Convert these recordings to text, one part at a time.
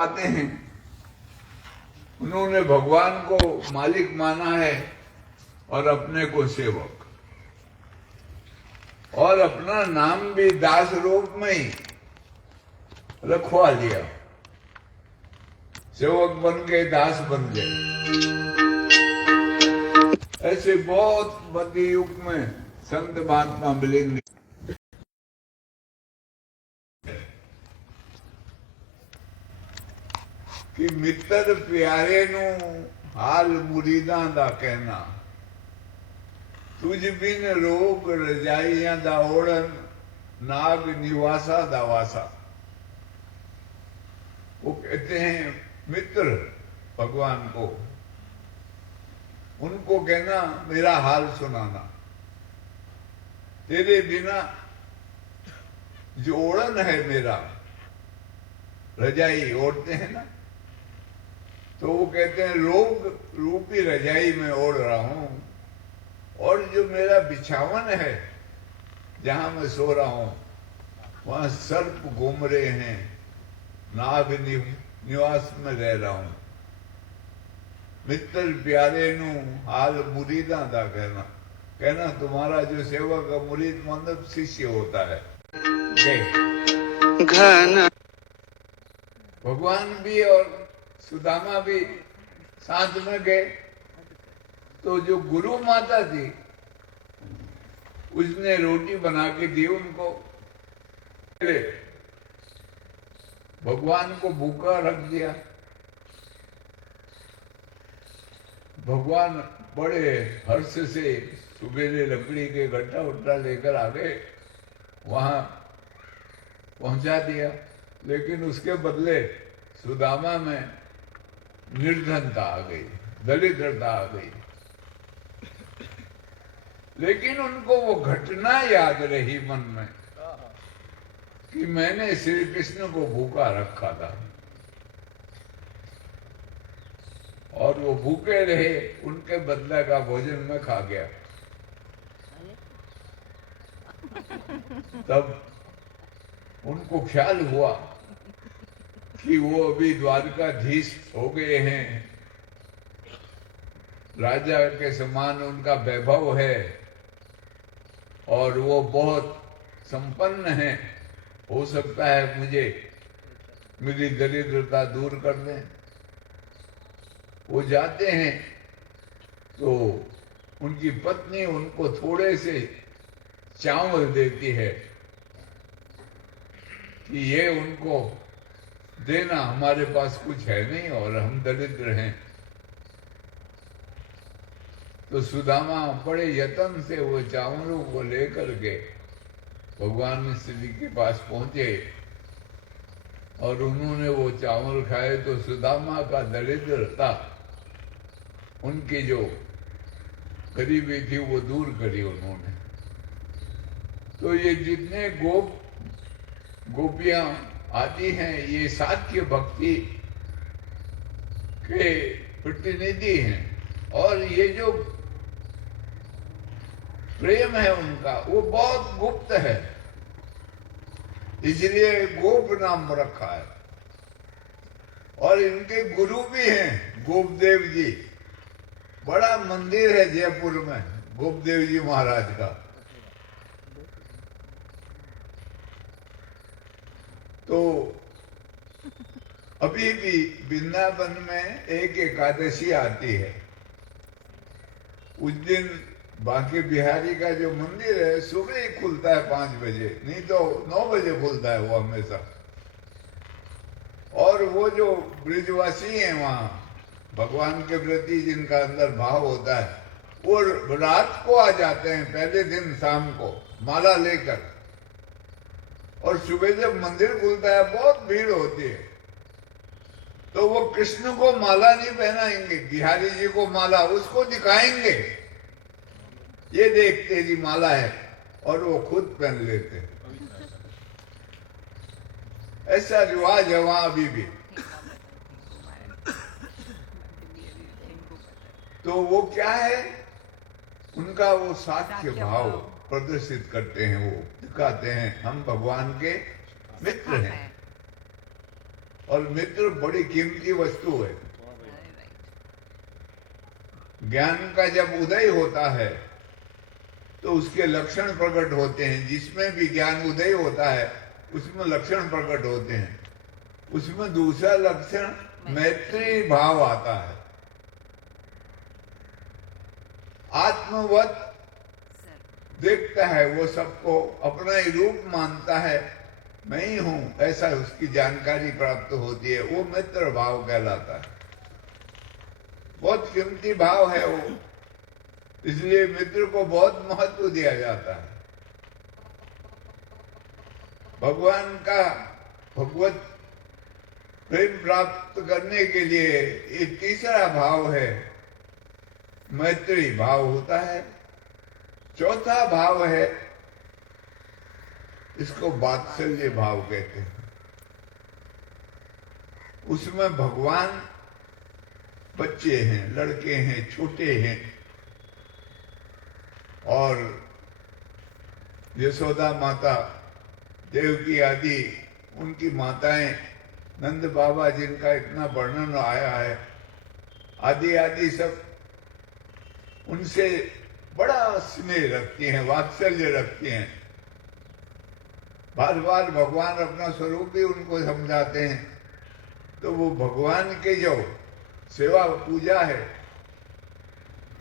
आते हैं, उन्होंने भगवान को मालिक माना है और अपने को सेवक, और अपना नाम भी दास रूप में ही रखवा लिया। सेवक बन गए, दास बन गए। ऐसे बहुत बदे युग में संत महात्मा मिलेंगे कि मित्र प्यारे नू हाल मुरीदा दा कहना, तुझ बिन रोग रजाइयां दा ओढ़न, नाग निवासा दा वासा। वो कहते हैं मित्र भगवान को, उनको कहना मेरा हाल सुनाना। तेरे बिना जो ओढ़न है मेरा, रजाई ओढ़ते हैं ना, तो वो कहते हैं रोग रूपी रजाई में ओढ़ रहा हूं, और जो मेरा बिछावन है जहां मैं सो रहा हूं, वहां सर्प घूम रहे हैं, नाग निवास में रह रहा हूं। मित्र प्यारे नू हाल मुरीदा दा कहना, कहना तुम्हारा जो सेवक का मुरीद मतलब शिष्य होता है। घन भगवान भी और सुदामा भी साथ में गए, तो जो गुरु माता थी उसने रोटी बना के दी उनको। भगवान को भूखा रख दिया। भगवान बड़े हर्ष से सुबेरे लकड़ी के गट्टा उट्टा लेकर आ गए, वहां पहुंचा दिया। लेकिन उसके बदले सुदामा में निर्धनता आ गई, दरिद्रता आ गई। लेकिन उनको वो घटना याद रही मन में कि मैंने श्री कृष्ण को भूखा रखा था, और वो भूखे रहे, उनके बदले का भोजन में खा गया। तब उनको ख्याल हुआ कि वो अभी द्वारकाधीश हो गए हैं, राजा के समान उनका वैभव है, और वो बहुत संपन्न है। हो सकता है मुझे मेरी दरिद्रता दूर कर दें। वो जाते हैं तो उनकी पत्नी उनको थोड़े से चावल देती है कि ये उनको देना, हमारे पास कुछ है नहीं और हम दरिद्र हैं। तो सुदामा बड़े यत्न से वो चावलों को लेकर के भगवान श्री के पास पहुंचे, और उन्होंने वो चावल खाए तो सुदामा का दरिद्रता, उनकी जो गरीबी थी वो दूर करी उन्होंने। तो ये जितने गोपियां आती हैं, ये साक्य भक्ति के प्रतिनिधि हैं, और ये जो प्रेम है उनका वो बहुत गुप्त है, इसलिए गोप नाम रखा है। और इनके गुरु भी हैं गोपदेव जी, बड़ा मंदिर है जयपुर में गोपदेव जी महाराज का। तो अभी भी वृंदावन में एक एकादशी आती है, उस दिन बांके बिहारी का जो मंदिर है सुबह ही खुलता है 5 बजे, नहीं तो 9 बजे खुलता है वो हमेशा। और वो जो ब्रिजवासी हैं वहां भगवान के प्रति जिनका अंदर भाव होता है, वो रात को आ जाते हैं, पहले दिन शाम को माला लेकर, और सुबह जब मंदिर खुलता है बहुत भीड़ होती है, तो वो कृष्ण को माला नहीं पहनाएंगे, बिहारी जी को माला, उसको दिखाएंगे, ये देख तेरी माला है, और वो खुद पहन लेते। ऐसा रिवाज है वहां अभी भी। तो वो क्या है, उनका वो साक्ष्य भाव प्रदर्शित करते हैं, वो दिखाते हैं हम भगवान के मित्र हैं। और मित्र बड़ी कीमती वस्तु है। ज्ञान का जब उदय होता है तो उसके लक्षण प्रकट होते हैं। जिसमें भी ज्ञान उदय होता है उसमें लक्षण प्रकट होते हैं। उसमें दूसरा लक्षण मैत्री भाव आता है। आत्मवत देखता है, वो सबको अपना ही रूप मानता है, मैं ही हूं, ऐसा उसकी जानकारी प्राप्त होती है। वो मित्र भाव कहलाता है। बहुत कीमती भाव है वो, इसलिए मित्र को बहुत महत्व दिया जाता है। भगवान का भगवत प्रेम प्राप्त करने के लिए ये तीसरा भाव है, मैत्री भाव होता है। चौथा भाव है, इसको वात्सल्य भाव कहते हैं। उसमें भगवान बच्चे हैं, लड़के हैं, छोटे हैं, और यशोदा माता, देवकी आदि उनकी माताएं, नंद बाबा जिनका इतना वर्णन आया है, आदि आदि सब उनसे बड़ा स्नेह रखती हैं, वात्सल्य रखती हैं। बार बार भगवान अपना स्वरूप भी उनको समझाते हैं। तो वो भगवान के जो सेवा पूजा है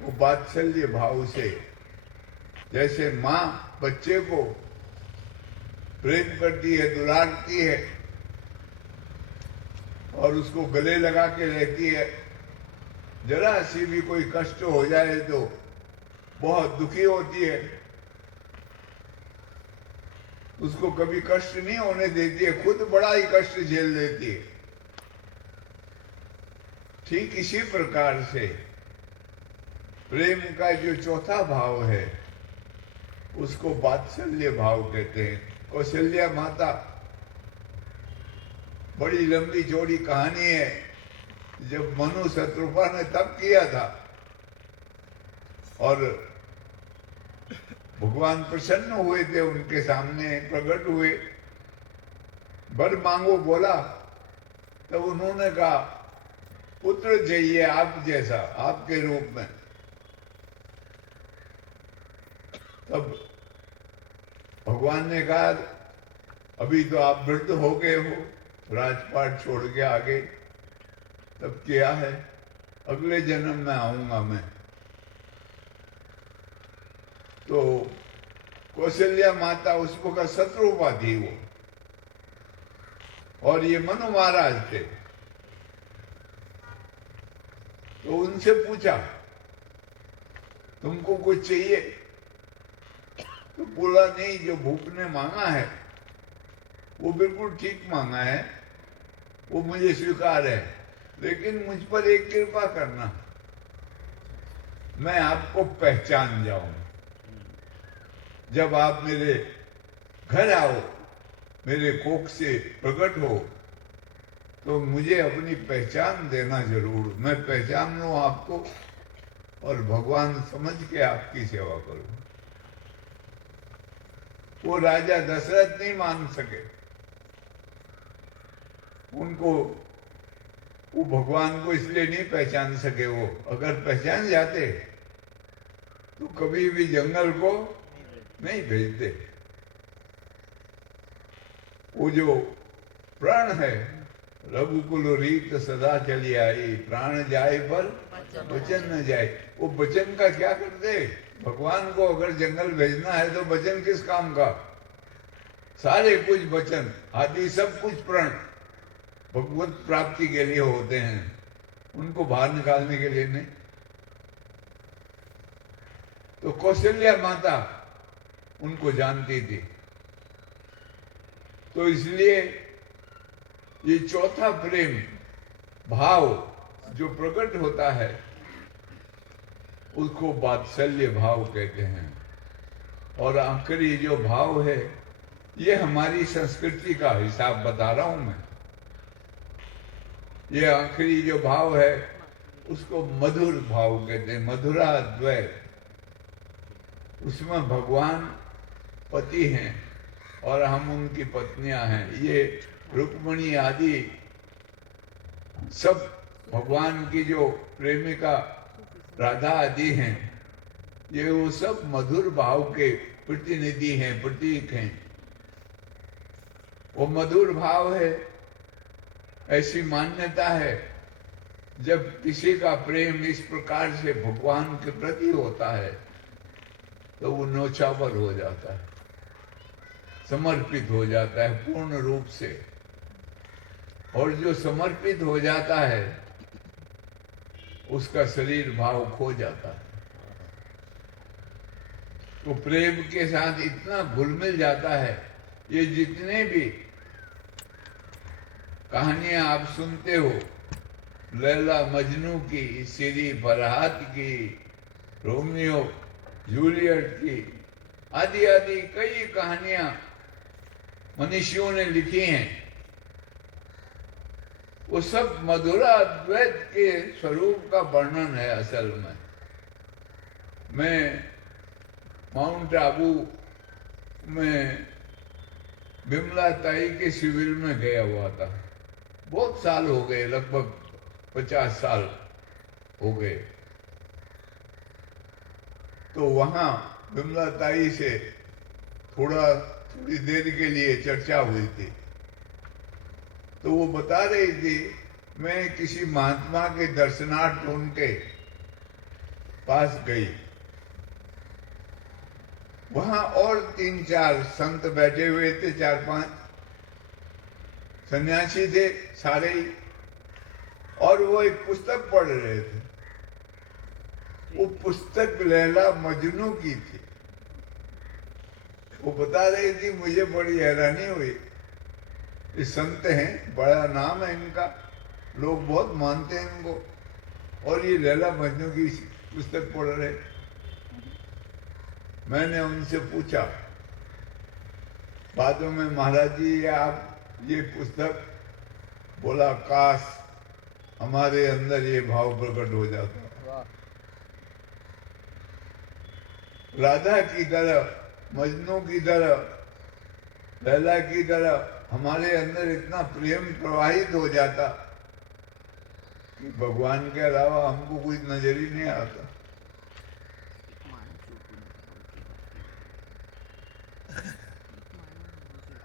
वो वात्सल्य भाव से, जैसे माँ बच्चे को प्रेम करती है, दुलारती है और उसको गले लगा के रहती है। जरा सी भी कोई कष्ट हो जाए तो बहुत दुखी होती है, उसको कभी कष्ट नहीं होने देती है, खुद बड़ा ही कष्ट झेल लेती है। ठीक इसी प्रकार से प्रेम का जो चौथा भाव है उसको वात्सल्य भाव कहते हैं। कौशल्या माता, बड़ी लंबी चौड़ी कहानी है। जब मनु शत्रुपा ने तप किया था और भगवान प्रसन्न हुए थे, उनके सामने प्रकट हुए, वर मांगो बोला, तब उन्होंने कहा पुत्र चाहिए आप जैसा, आपके रूप में। तब भगवान ने कहा अभी तो आप वृद्ध हो गए हो, राजपाट छोड़ के आ गए, तब क्या है, अगले जन्म में आऊंगा मैं। तो कौशल्या माता उस वक्त शत्रुपा थी वो, और ये मनु महाराज थे। तो उनसे पूछा तुमको कुछ चाहिए? तो बोला नहीं, जो भूप ने मांगा है वो बिल्कुल ठीक मांगा है, वो मुझे स्वीकार है, लेकिन मुझ पर एक कृपा करना, मैं आपको पहचान जाऊं। जब आप मेरे घर आओ, मेरे कोख से प्रकट हो, तो मुझे अपनी पहचान देना जरूर, मैं पहचान लूं आपको और भगवान समझ के आपकी सेवा करूं। वो राजा दशरथ नहीं मान सके, उनको, वो भगवान को इसलिए नहीं पहचान सके। वो अगर पहचान जाते तो कभी भी जंगल को नहीं भेजते। वो जो प्राण है, रघुकुल रीत सदा चली आई, प्राण जाए पर वचन न जाए। वो वचन का क्या करते? भगवान को अगर जंगल भेजना है तो वचन किस काम का? सारे कुछ वचन आदि सब कुछ प्रण भगवत प्राप्ति के लिए होते हैं, उनको बाहर निकालने के लिए नहीं। तो कौशल्या माता उनको जानती थी, तो इसलिए ये चौथा प्रेम भाव जो प्रकट होता है उसको वात्सल्य भाव कहते हैं। और आखिरी जो भाव है, ये हमारी संस्कृति का हिसाब बता रहा हूं मैं। ये आखिरी जो भाव है उसको मधुर भाव कहते हैं, मधुरा द्वैत। उसमें भगवान पति हैं और हम उनकी पत्नियां हैं। ये रुक्मणी आदि सब भगवान की जो प्रेमिका राधा आदि हैं, ये वो सब मधुर भाव के प्रतिनिधि हैं, प्रतीक हैं। वो मधुर भाव है, ऐसी मान्यता है। जब किसी का प्रेम इस प्रकार से भगवान के प्रति होता है तो वो न्योछावर हो जाता है, समर्पित हो जाता है पूर्ण रूप से। और जो समर्पित हो जाता है उसका शरीर भाव खो जाता है। तो प्रेम के साथ इतना घुल मिल जाता है। ये जितने भी कहानियां आप सुनते हो, लैला मजनू की, सीरी फरहाद की, रोमियो जूलियट की, आदि आदि कई कहानियां मनीषियों ने लिखी हैं, वो सब मधुराद्वैत के स्वरूप का वर्णन है। असल में मैं माउंट आबू में बिमला ताई के शिविर में गया हुआ था। बहुत साल हो गए, लगभग 50 साल हो गए। तो वहां बिमला ताई से थोड़ी देर के लिए चर्चा हुई थी। तो वो बता रही थी, मैं किसी महात्मा के दर्शनार्थ उनके पास गई। वहां और 3-4 संत बैठे हुए थे, 4-5 सन्यासी थे सारे ही, और वो एक पुस्तक पढ़ रहे थे। वो पुस्तक लैला मजनू की थी। वो बता रही थी, मुझे बड़ी हैरानी हुई। ये संत हैं, बड़ा नाम है इनका, लोग बहुत मानते हैं इनको, और ये लैला मजनू की पुस्तक पढ़ रहे। मैंने उनसे पूछा बातों में, महाराज जी आप ये पुस्तक, बोला काश हमारे अंदर ये भाव प्रकट हो जाता, राधा की तरह, मजनू की तरह, लैला की तरह हमारे अंदर इतना प्रेम प्रवाहित हो जाता कि भगवान के अलावा हमको कोई नजर ही नहीं आता।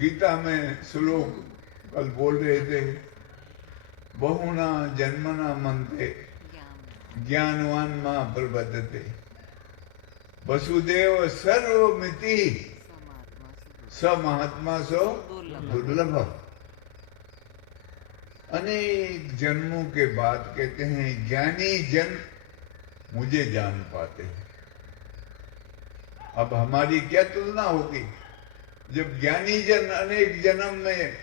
गीता में श्लोक कल बोल रहे थे, बहुना जन्मना मनते ज्ञानवान मां प्रबद्धते वसुदेव सर्वमिति स महात्मा सो दुर्लभ। अनेक जन्मों के बाद कहते हैं ज्ञानी जन मुझे जान पाते हैं। अब हमारी क्या तुलना होगी जब ज्ञानी जन अनेक जन्म में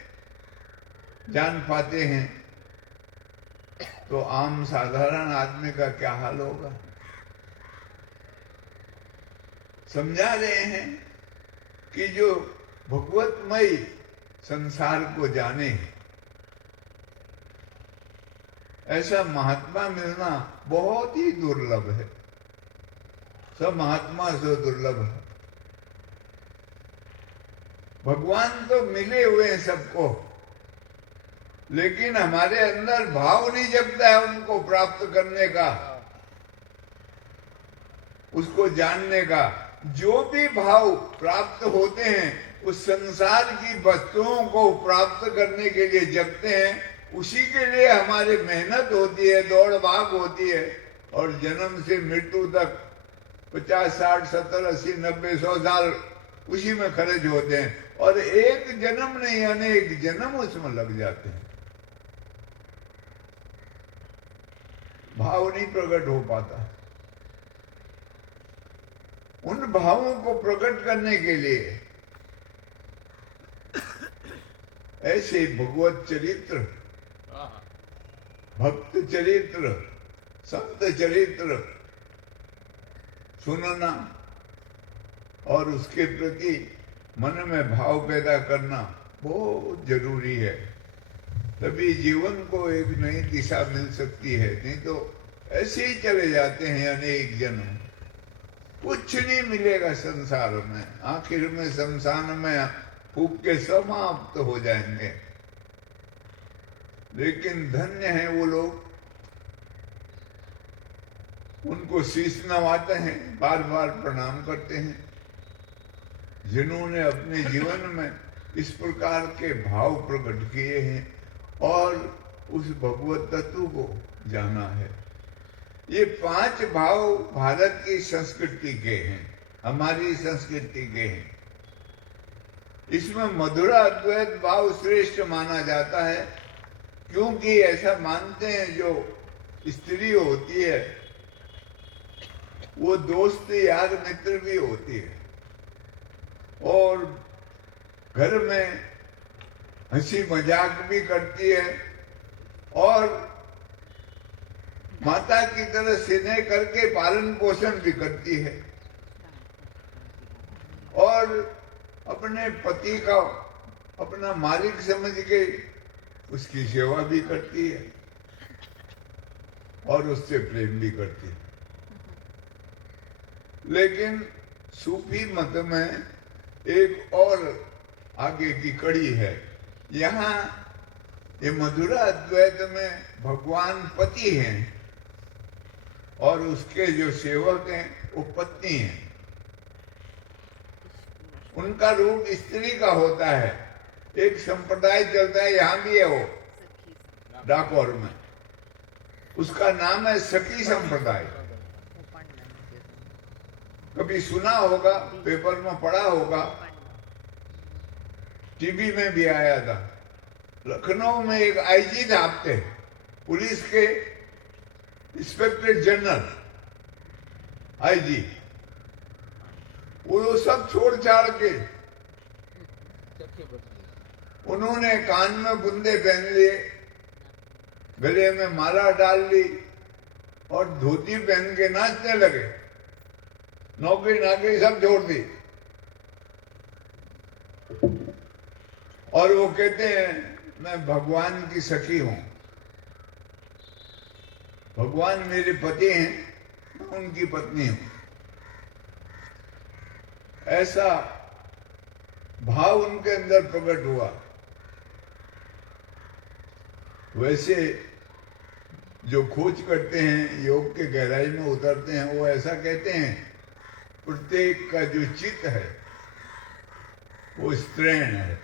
जान पाते हैं, तो आम साधारण आदमी का क्या हाल होगा। समझा रहे हैं कि जो भगवतमय संसार को जाने, ऐसा महात्मा मिलना बहुत ही दुर्लभ है। सब महात्मा से दुर्लभ है। भगवान तो मिले हुए हैं सबको, लेकिन हमारे अंदर भाव नहीं जगता है उनको प्राप्त करने का, उसको जानने का। जो भी भाव प्राप्त होते हैं उस संसार की वस्तुओं को प्राप्त करने के लिए जगते हैं, उसी के लिए हमारी मेहनत होती है, दौड़ भाग होती है, और जन्म से मृत्यु तक 50, 60, 70, 80, 90, 100 साल उसी में खर्च होते हैं, और एक जन्म नहीं अनेक जन्म उसमें लग जाते हैं। भाव नहीं प्रकट हो पाता। उन भावों को प्रकट करने के लिए ऐसे भगवत चरित्र, भक्त चरित्र, संत चरित्र सुनना और उसके प्रति मन में भाव पैदा करना बहुत जरूरी है। तभी जीवन को एक नई दिशा मिल सकती है, नहीं तो ऐसे ही चले जाते हैं अनेक जन्म, कुछ नहीं मिलेगा संसार में। आखिर में शमशान में फूक के समाप्त हो जाएंगे। लेकिन धन्य हैं वो लोग, उनको शीश नवाते हैं, बार बार प्रणाम करते हैं, जिन्होंने अपने जीवन में इस प्रकार के भाव प्रकट किए हैं और उस भगवत तत्व को जाना है। ये 5 भाव भारत की संस्कृति के हैं, हमारी संस्कृति के हैं। इसमें मधुरा अद्वैत भाव श्रेष्ठ माना जाता है, क्योंकि ऐसा मानते हैं जो स्त्री होती है वो दोस्त यार मित्र भी होती है, और घर में हंसी मजाक भी करती है, और माता की तरह स्नेह करके पालन पोषण भी करती है, और अपने पति का अपना मालिक समझ के उसकी सेवा भी करती है और उससे प्रेम भी करती है। लेकिन सूफी मत में एक और आगे की कड़ी है। यहाँ ये मधुरा अद्वैत में भगवान पति हैं और उसके जो सेवक हैं वो पत्नी हैं। उनका रूप स्त्री का होता है। एक संप्रदाय चलता है, यहाँ भी है वो डाकोर में, उसका नाम है सखी संप्रदाय। कभी सुना होगा, पेपर में पढ़ा होगा, टीवी में भी आया था। लखनऊ में एक आईजी थे आपके पुलिस के, इंस्पेक्टर जनरल आईजी, वो सब छोड़ छाड़ के उन्होंने कान में बुंदे पहन लिए, गले में माला डाल ली और धोती पहन के नाचने लगे। नौकरी नाकरी सब छोड़ दी और वो कहते हैं मैं भगवान की सखी हूं, भगवान मेरे पति हैं, मैं उनकी पत्नी हूं। ऐसा भाव उनके अंदर प्रकट हुआ। वैसे जो खोज करते हैं, योग के गहराई में उतरते हैं, वो ऐसा कहते हैं प्रत्येक का जो चित्त है वो स्त्रीण है।